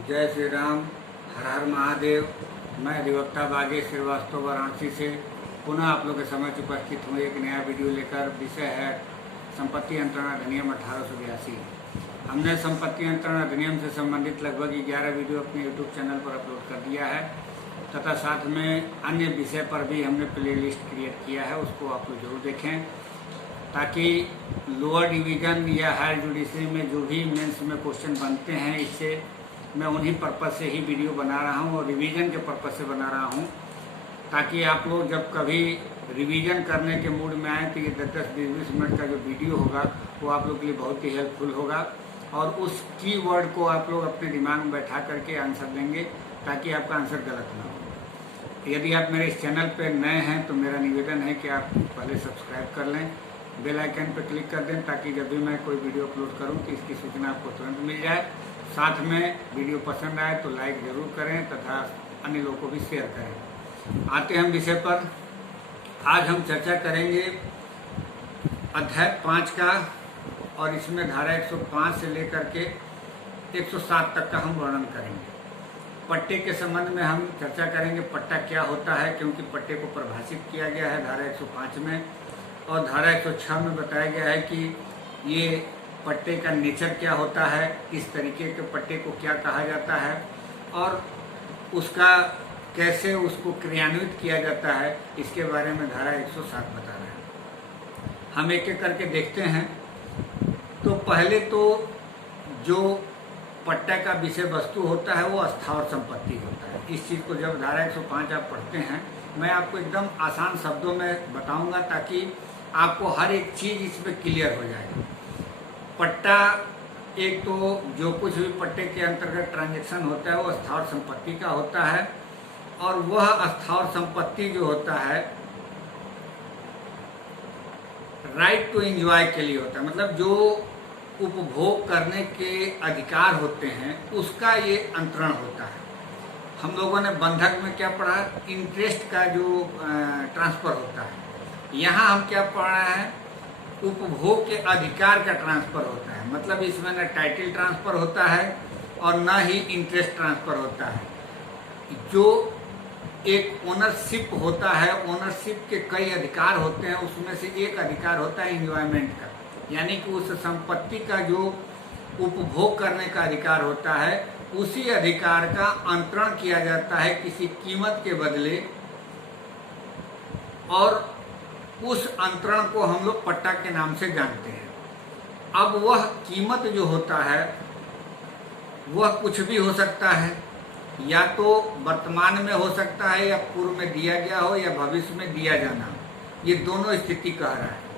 जय श्री राम। हर हर महादेव। मैं अधिवक्ता बागेश श्रीवास्तव वाराणसी से पुनः आप लोगों के समक्ष उपस्थित हूँ। एक नया वीडियो लेकर। विषय है संपत्ति अंतरण अधिनियम 1882। हमने संपत्ति अंतरण अधिनियम से संबंधित लगभग 11 वीडियो अपने यूट्यूब चैनल पर अपलोड कर दिया है तथा साथ में अन्य विषय पर भी हमने प्ले लिस्ट क्रिएट किया है, उसको आप लोग जरूर देखें ताकि लोअर डिवीज़न या हायर जुडिशरी में जो भी मेंस में क्वेश्चन बनते हैं, इससे मैं उन्हीं पर्पज़ से ही वीडियो बना रहा हूं और रिवीजन के पर्पज़ से बना रहा हूं ताकि आप लोग जब कभी रिवीजन करने के मूड में आए तो ये 10-20 मिनट का जो वीडियो होगा वो आप लोग के लिए बहुत ही हेल्पफुल होगा और उस कीवर्ड को आप लोग अपने दिमाग में बैठा करके आंसर देंगे ताकि आपका आंसर गलत ना हो। यदि आप मेरे इस चैनल पर नए हैं तो मेरा निवेदन है कि आप पहले सब्सक्राइब कर लें, बेल आइकन पर क्लिक कर दें ताकि जब भी मैं कोई वीडियो अपलोड करूं तो इसकी सूचना आपको तुरंत मिल जाए। साथ में वीडियो पसंद आए तो लाइक ज़रूर करें तथा अन्य लोगों को भी शेयर करें। आते हैं हम विषय पर। आज हम चर्चा करेंगे अध्याय 5 का और इसमें धारा 105 से लेकर के 107 तक का हम वर्णन करेंगे। पट्टे के संबंध में हम चर्चा करेंगे, पट्टा क्या होता है, क्योंकि पट्टे को परिभाषित किया गया है धारा 105 में और धारा 106 में बताया गया है कि ये पट्टे का नेचर क्या होता है, किस तरीके के पट्टे को क्या कहा जाता है और उसका कैसे उसको क्रियान्वित किया जाता है, इसके बारे में धारा 107 बता रहा है। हम एक एक करके देखते हैं। तो पहले तो जो पट्टा का विषय वस्तु होता है वो स्थावर संपत्ति होता है। इस चीज़ को जब धारा 105 आप पढ़ते हैं, मैं आपको एकदम आसान शब्दों में बताऊंगा ताकि आपको हर एक चीज़ इसमें क्लियर हो जाए। पट्टा एक तो जो कुछ भी पट्टे के अंतर्गत ट्रांजैक्शन होता है वो स्थावर संपत्ति का होता है और वह स्थावर संपत्ति जो होता है राइट टू एंजॉय के लिए होता है, मतलब जो उपभोग करने के अधिकार होते हैं उसका ये अंतरण होता है। हम लोगों ने बंधक में क्या पढ़ा, इंटरेस्ट का जो ट्रांसफर होता है। यहाँ हम क्या पढ़ रहे हैं, उपभोग के अधिकार का ट्रांसफर होता है। मतलब इसमें न टाइटल ट्रांसफर होता है और न ही इंटरेस्ट ट्रांसफर होता है। जो एक ओनरशिप होता है, ओनरशिप के कई अधिकार होते हैं, उसमें से एक अधिकार होता है एंजॉयमेंट का, यानी कि उस संपत्ति का जो उपभोग करने का अधिकार होता है उसी अधिकार का अंतरण किया जाता है किसी कीमत के बदले और उस अंतरण को हम लोग पट्टा के नाम से जानते हैं। अब वह कीमत जो होता है वह कुछ भी हो सकता है, या तो वर्तमान में हो सकता है या पूर्व में दिया गया हो या भविष्य में दिया जाना। ये दोनों स्थिति कह रहा है।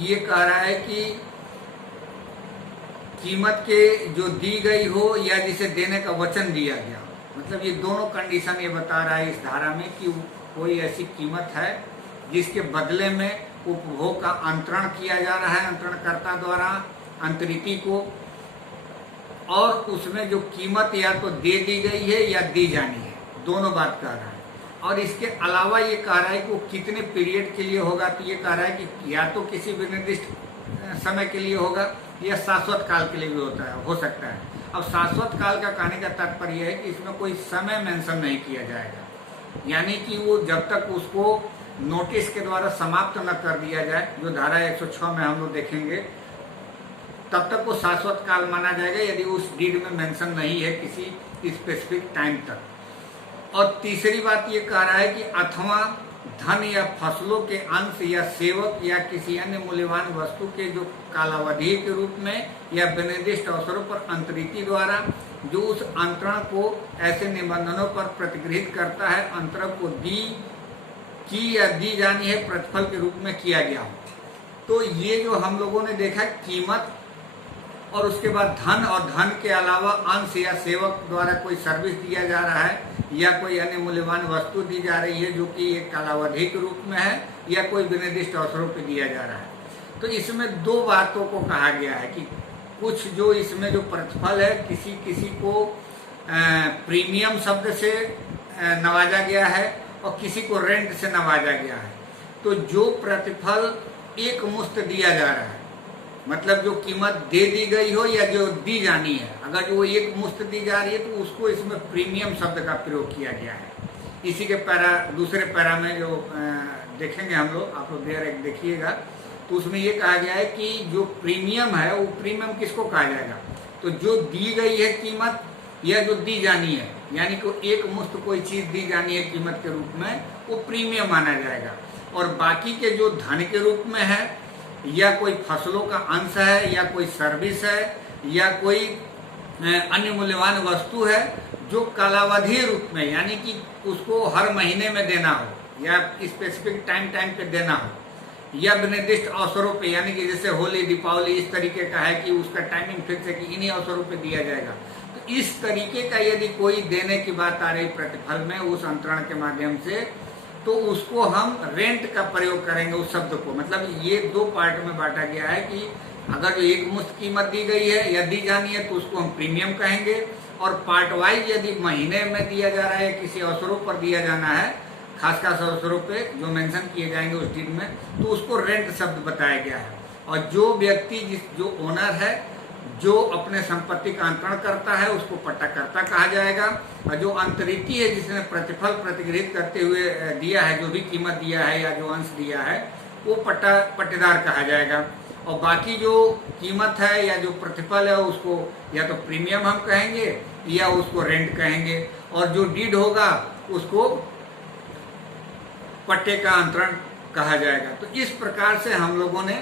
ये कह रहा है कि कीमत के जो दी गई हो या जिसे देने का वचन दिया गया, मतलब ये दोनों कंडीशन ये बता रहा है इस धारा में कि कोई ऐसी कीमत है जिसके बदले में उपभोग का अंतरण किया जा रहा है अंतरणकर्ता द्वारा अंतरिति को, और उसमें जो कीमत या तो दे दी गई है या दी जानी है, दोनों बात कह रहा है। और इसके अलावा ये कह रहा है कि वो कितने पीरियड के लिए होगा, तो ये कह रहा है कि या तो किसी भी निर्दिष्ट समय के लिए होगा या शाश्वत काल के लिए भी हो सकता है। अब शाश्वत काल का कहने का तात्पर्य है कि इसमें कोई समय मेंशन नहीं किया जाएगा, यानी कि वो जब तक उसको नोटिस के द्वारा समाप्त न कर दिया जाए, जो धारा 106 में हम लोग देखेंगे, तब तक वो शाश्वत काल माना जाएगा यदि उस डीड में मेंशन नहीं है किसी स्पेसिफिक टाइम तक। और तीसरी बात ये कह रहा है कि अथवा धन या फसलों के अंश या सेवक या किसी अन्य मूल्यवान वस्तु के जो कालावधि के रूप में या विनिर्दिष्ट अवसरों पर अंतरिति द्वारा जो उस अंतरण को ऐसे निबंधनों पर प्रतिगृहित करता है, अंतरण को की या दी जानी है प्रतिफल के रूप में किया गया हो। तो ये जो हम लोगों ने देखा कीमत और उसके बाद धन, और धन के अलावा अंश या सेवक द्वारा कोई सर्विस दिया जा रहा है या कोई अन्य मूल्यवान वस्तु दी जा रही है जो कि एक कालावधि के रूप में है या कोई विनिर्दिष्ट अवसरों पर दिया जा रहा है। तो इसमें दो बातों को कहा गया है कि कुछ जो इसमें जो प्रतिफल है किसी को प्रीमियम शब्द से नवाजा गया है और किसी को रेंट से नवाजा गया है। तो जो प्रतिफल एक मुश्त दिया जा रहा है मतलब जो कीमत दे दी गई हो या जो दी जानी है, अगर जो एक मुश्त दी जा रही है तो उसको इसमें प्रीमियम शब्द का प्रयोग किया गया है। इसी के दूसरे पैरा में जो देखेंगे हम लोग, आप लोग देर एक देखिएगा, तो उसमें ये कहा गया है कि जो प्रीमियम है वो प्रीमियम किसको कहा जाएगा, तो जो दी गई है कीमत या जो दी जानी है, यानी कि एक मुश्त कोई चीज दी जानी है कीमत के रूप में, वो प्रीमियम माना जाएगा। और बाकी के जो धन के रूप में है या कोई फसलों का अंश है या कोई सर्विस है या कोई अन्य मूल्यवान वस्तु है जो कालावधि रूप में, यानी कि उसको हर महीने में देना हो या स्पेसिफिक टाइम पे देना हो या निर्दिष्ट अवसरों पे, यानी कि जैसे होली दीपावली इस तरीके का है कि उसका टाइमिंग फिक्स है कि इन्हीं अवसरों पे दिया जाएगा, तो इस तरीके का यदि कोई देने की बात आ रही प्रतिफल में उस अंतरण के माध्यम से, तो उसको हम रेंट का प्रयोग करेंगे उस शब्द को। मतलब ये दो पार्ट में बांटा गया है कि अगर जो एक मुश्त कीमत दी गई है या दी जानी है तो उसको हम प्रीमियम कहेंगे, और पार्ट वाइज यदि महीने में दिया जा रहा है, किसी अवसरों पर दिया जाना है, खास अवसरों पे जो मेंशन किए जाएंगे उस डीड में, तो उसको रेंट शब्द बताया गया है। और जो व्यक्ति जो ओनर है जो अपने संपत्ति का अंतरण करता है उसको पट्टाकर्ता कहा जाएगा, और जो अंतरिती है जिसने प्रतिफल प्रतिगृहित करते हुए दिया है, जो भी कीमत दिया है या जो अंश दिया है, वो पट्टेदार कहा जाएगा। और बाकी जो कीमत है या जो प्रतिफल है उसको या तो प्रीमियम हम कहेंगे या उसको रेंट कहेंगे, और जो डीड होगा उसको पट्टे का अंतरण कहा जाएगा। तो इस प्रकार से हम लोगों ने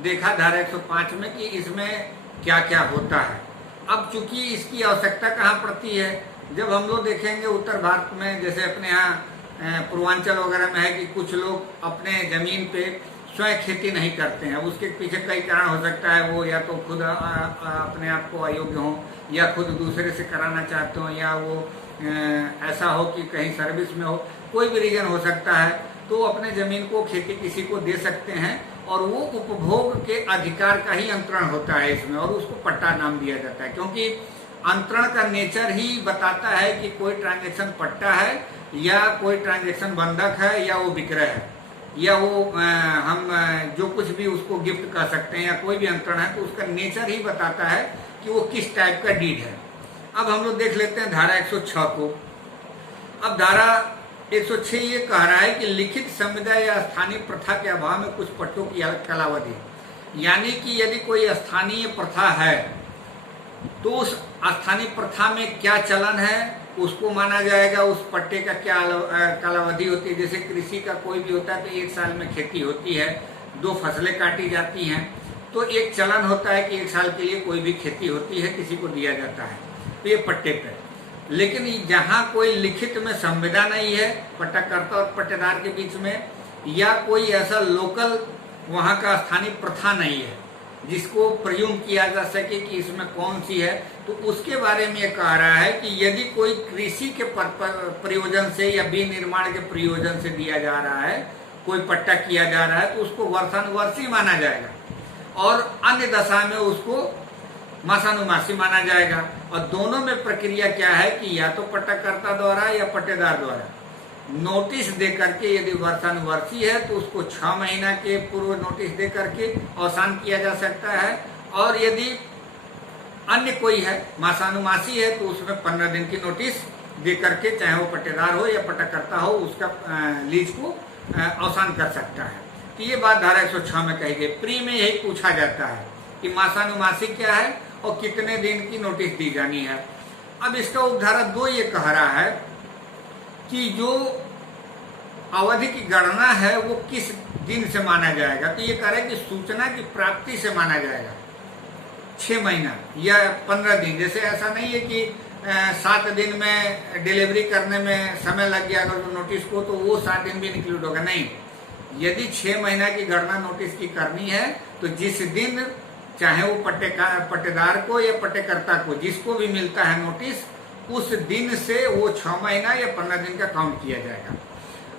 देखा धारा 105 में कि इसमें क्या क्या होता है। अब चूंकि इसकी आवश्यकता कहाँ पड़ती है, जब हम लोग देखेंगे उत्तर भारत में, जैसे अपने यहाँ पूर्वांचल वगैरह में है कि कुछ लोग अपने जमीन पे स्वयं खेती नहीं करते हैं। उसके पीछे कई कारण हो सकता है, वो या तो खुद अपने आप को अयोग्य हो या खुद दूसरे से कराना चाहते हो या वो ऐसा हो कि कहीं सर्विस में हो, कोई भी रीजन हो सकता है, तो अपने जमीन को खेती किसी को दे सकते हैं और वो उपभोग के अधिकार का ही अंतरण होता है इसमें, और उसको पट्टा नाम दिया जाता है, क्योंकि अंतरण का नेचर ही बताता है कि कोई ट्रांजैक्शन पट्टा है या कोई ट्रांजैक्शन बंधक है या वो विक्रय है या वो हम जो कुछ भी उसको गिफ्ट कर सकते हैं या कोई भी अंतरण है, तो उसका नेचर ही बताता है कि वो किस टाइप का डीड है। अब हम लोग देख लेते हैं धारा 106 को। अब धारा 106 ये कह रहा है कि लिखित संविदा या स्थानीय प्रथा के अभाव में कुछ पट्टों की कालावधि, यानी कि यदि कोई स्थानीय प्रथा है तो उस स्थानीय प्रथा में क्या चलन है उसको माना जाएगा, उस पट्टे का क्या कालावधि होती है। जैसे कृषि का कोई भी होता है तो 1 साल में खेती होती है, 2 फसलें काटी जाती हैं, तो एक चलन होता है कि 1 साल के लिए कोई भी खेती होती है, किसी को दिया जाता है, तो ये पट्टे पे। लेकिन जहाँ कोई लिखित में संविदा नहीं है पट्टाकर्ता और पट्टेदार के बीच में, या कोई ऐसा लोकल वहाँ का स्थानीय प्रथा नहीं है जिसको प्रयुक्त किया जा सके कि इसमें कौन सी है, तो उसके बारे में ये कह रहा है कि यदि कोई कृषि के प्रयोजन से या विनिर्माण के प्रयोजन से दिया जा रहा है, कोई पट्टा किया जा रहा है, तो उसको वर्षानुवर्षी माना जाएगा और अन्य दशा में उसको मासानुमासी माना जाएगा। और दोनों में प्रक्रिया क्या है कि या तो पट्टाकर्ता द्वारा या पट्टेदार द्वारा नोटिस दे करके, यदि वर्षानुवर्षी है तो उसको 6 महीना के पूर्व नोटिस दे करके अवसान किया जा सकता है, और यदि अन्य कोई है मासानुमासी है तो उसमें 15 दिन की नोटिस दे करके, चाहे वो पट्टेदार हो या पट्टाकर्ता हो, उसका लीज को अवसान कर सकता है। तो ये बात धारा 106 में कही गई। प्री में यही पूछा जाता है कि मासानुमासी क्या है और कितने दिन की नोटिस दी जानी है। अब इसका उपधारा 2 ये कह रहा है कि जो अवधि की गणना है वो किस दिन से माना जाएगा, तो ये कह रहा है कि सूचना की प्राप्ति से माना जाएगा, 6 महीना या 15 दिन। जैसे ऐसा नहीं है कि 7 दिन में डिलीवरी करने में समय लग गया अगर तो नोटिस को, तो वो 7 दिन भी इंक्लूड होगा, नहीं। यदि 6 महीना की गणना नोटिस की करनी है तो जिस दिन, चाहे वो पट्टेदार को या पट्टेकर्ता को, जिसको भी मिलता है नोटिस, उस दिन से वो 6 महीना या 15 दिन का काउंट किया जाएगा।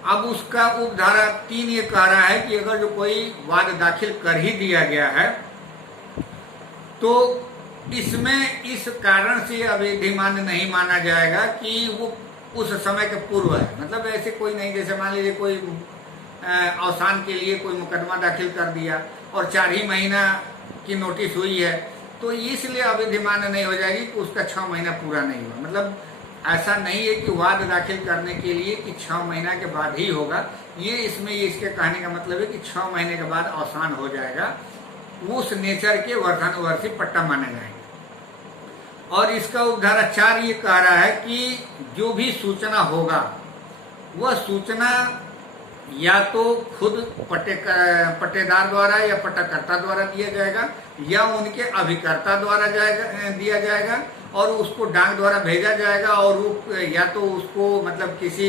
अब उसका उपधारा 3 ये कह रहा है कि अगर जो कोई वाद दाखिल कर ही दिया गया है तो इसमें इस कारण से अविधिमान नहीं माना जाएगा कि वो उस समय के पूर्व है। मतलब ऐसे कोई नहीं, जैसे मान लीजिए कोई अवसान के लिए कोई मुकदमा दाखिल कर दिया और 4 ही महीना की नोटिस हुई है तो इसलिए अवधि मान्य नहीं हो जाएगी कि उसका 6 महीना पूरा नहीं हुआ। मतलब ऐसा नहीं है कि वाद दाखिल करने के लिए कि 6 महीना के बाद ही होगा, ये इसमें इसके कहने का मतलब है कि 6 महीने के बाद अवसान हो जाएगा, उस नेचर के वर्षानुवर्षी पट्टा माने जाएंगे। और इसका उपधारा 4 ये कह रहा है कि जो भी सूचना होगा वह सूचना या तो खुद पट्टेदार द्वारा या पट्टाकर्ता द्वारा दिया जाएगा या उनके अभिकर्ता द्वारा दिया जाएगा और उसको डाक द्वारा भेजा जाएगा, और वो या तो उसको मतलब किसी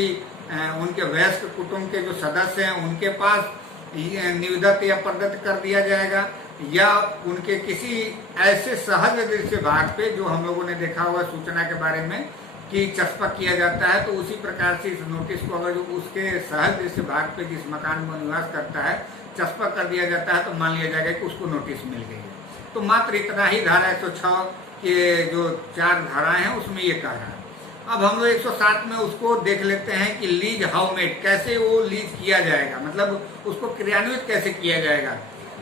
उनके वयस्क कुटुंब के जो सदस्य हैं उनके पास निवेदित या प्रदत्त कर दिया जाएगा, या उनके किसी ऐसे सहज दृश्य भाग पे जो हम लोगों ने देखा हुआ सूचना के बारे में कि चस्पा किया जाता है, तो उसी प्रकार से इस नोटिस को अगर जो उसके सहज दृश्य भाग पे जिस मकान में निवास करता है चस्पा कर दिया जाता है तो मान लिया जाएगा कि उसको नोटिस मिल गई है। तो मात्र इतना ही धारा 106 के जो 4 धाराएं हैं उसमें ये कह रहा है। अब हम लोग 107 में उसको देख लेते हैं कि लीज हाउ मेड, कैसे वो लीज किया जाएगा, मतलब उसको क्रियान्वित कैसे किया जाएगा।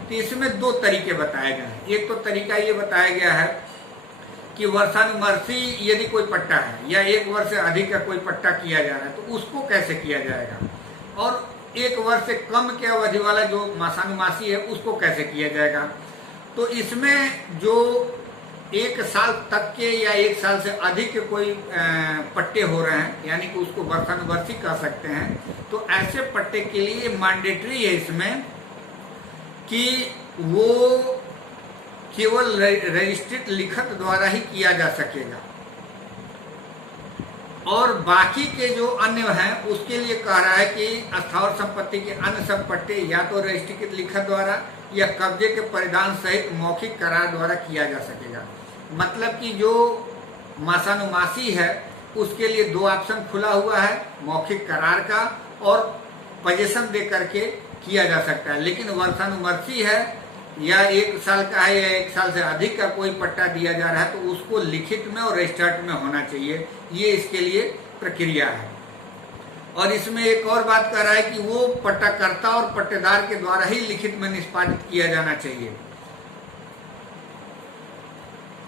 तो इसमें 2 तरीके बताए गए हैं। एक तो तरीका ये बताया गया है कि वर्षानुवर्षी यदि कोई पट्टा है या 1 वर्ष से अधिक का कोई पट्टा किया जा रहा है तो उसको कैसे किया जाएगा, और 1 वर्ष से कम के अवधि वाला जो मासानुमासी है उसको कैसे किया जाएगा। तो इसमें जो 1 साल तक के या 1 साल से अधिक के कोई पट्टे हो रहे हैं यानी कि उसको वर्षानुवर्षी कह सकते हैं, तो ऐसे पट्टे के लिए मैंडेटरी है इसमें कि वो केवल रजिस्ट्रेट लिखत द्वारा ही किया जा सकेगा, और बाकी के जो अन्य हैं उसके लिए कह रहा है कि स्थावर संपत्ति के अन्य सब पट्टे या तो रजिस्ट्रीकृत लिखत द्वारा या कब्जे के परिधान सहित मौखिक करार द्वारा किया जा सकेगा। मतलब कि जो मासानुमासी है उसके लिए 2 ऑप्शन खुला हुआ है, मौखिक करार का और पोजीशन दे करके किया जा सकता है। लेकिन वर्षानुवर्षी है या 1 साल का है या 1 साल से अधिक का कोई पट्टा दिया जा रहा है तो उसको लिखित में और रजिस्टर्ड में होना चाहिए, ये इसके लिए प्रक्रिया है। और इसमें एक और बात कह रहा है कि वो पट्टाकर्ता और पट्टेदार के द्वारा ही लिखित में निष्पादित किया जाना चाहिए।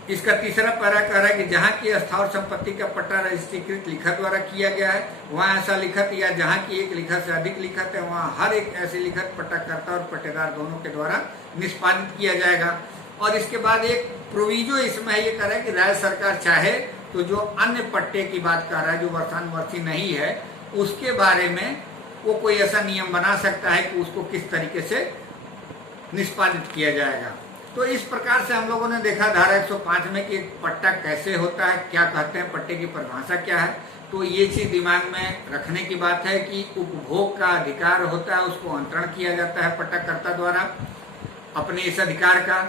इसका तीसरा पैरा कह रहा है कि जहाँ की स्थावर संपत्ति का पट्टा रजिस्ट्रीकृत लिखत द्वारा किया गया है वहाँ ऐसा लिखत, या जहाँ की 1 लिखत से अधिक लिखत है वहाँ हर एक ऐसे लिखत पट्टाकर्ता और पट्टेदार दोनों के द्वारा निष्पादित किया जाएगा। और इसके बाद एक प्रोविजो इसमें ये कह रहा है कि राज्य सरकार चाहे तो जो अन्य पट्टे की बात कर रहा है जो वर्षानुवर्षी नहीं है उसके बारे में वो कोई ऐसा नियम बना सकता है कि उसको किस तरीके से निष्पादित किया जाएगा। तो इस प्रकार से हम लोगों ने देखा धारा 105 में कि पट्टा कैसे होता है, क्या कहते हैं, पट्टे की परिभाषा क्या है। तो ये चीज दिमाग में रखने की बात है कि उपभोग का अधिकार होता है, उसको अंतरण किया जाता है पट्टाकर्ता द्वारा अपने इस अधिकार का।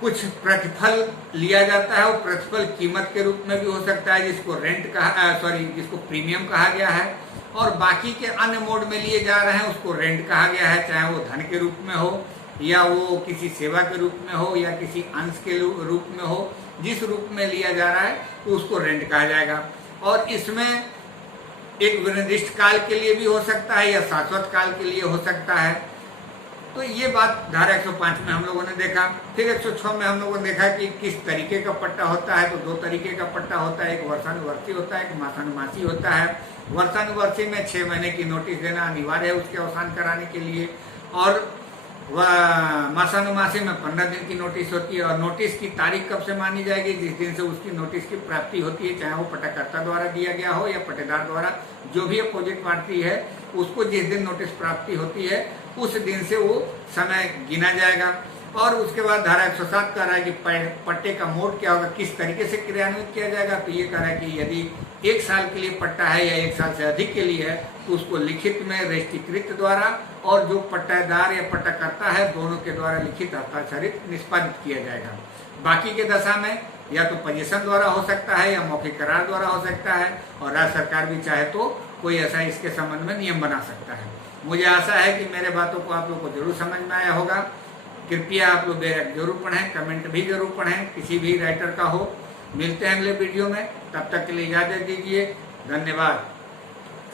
कुछ प्रतिफल लिया जाता है, वो प्रतिफल कीमत के रूप में भी हो सकता है जिसको रेंट कहा जिसको प्रीमियम कहा गया है, और बाकी के अन्य मोड में लिए जा रहे हैं उसको रेंट कहा गया है, चाहे वो धन के रूप में हो या वो किसी सेवा के रूप में हो या किसी अंश के रूप में हो, जिस रूप में लिया जा रहा है तो उसको रेंट कहा जाएगा। और इसमें एक निर्दिष्ट काल के लिए भी हो सकता है या शाश्वत काल के लिए हो सकता है। तो ये बात धारा 105 में हम लोगों ने देखा। फिर 106 में हम लोगों ने देखा कि किस तरीके का पट्टा होता है। तो 2 तरीके का पट्टा होता है, एक वर्षानुवर्षी होता है, एक मासानुमासी होता है। वर्षानुवर्षी में 6 महीने की नोटिस देना अनिवार्य है उसके अवसान कराने के लिए, और मासानुमासी में 15 दिन की नोटिस होती है। और नोटिस की तारीख कब से मानी जाएगी? जिस दिन से उसकी नोटिस की प्राप्ति होती है, चाहे वो पट्टाकर्ता द्वारा दिया गया हो या पट्टेदार द्वारा, जो भी अपोजिट पार्टी है उसको जिस दिन नोटिस प्राप्ति होती है उस दिन से वो समय गिना जाएगा। और उसके बाद धारा 107 कह रहा है कि पट्टे का मोड क्या होगा, किस तरीके से क्रियान्वित किया जाएगा। तो ये कह रहा है कि यदि 1 साल के लिए पट्टा है या 1 साल से अधिक के लिए है तो उसको लिखित में रजिस्ट्रीकृत द्वारा और जो पट्टादार या पट्टाकर्ता है दोनों के द्वारा लिखित हस्ताक्षरित निष्पादित किया जाएगा। बाकी के दशा में या तो पोजीशन द्वारा हो सकता है या मौखिक करार द्वारा हो सकता है, और राज्य सरकार भी चाहे तो कोई ऐसा इसके संबंध में नियम बना सकता है। मुझे आशा है कि मेरे बातों को आप लोग को जरूर समझ में आया होगा। कृपया आप लोग जरूर पढ़ें, कमेंट भी जरूर पढ़ें, किसी भी राइटर का हो। मिलते हैं अगले वीडियो में, तब तक के लिए इजाजत दीजिए। धन्यवाद।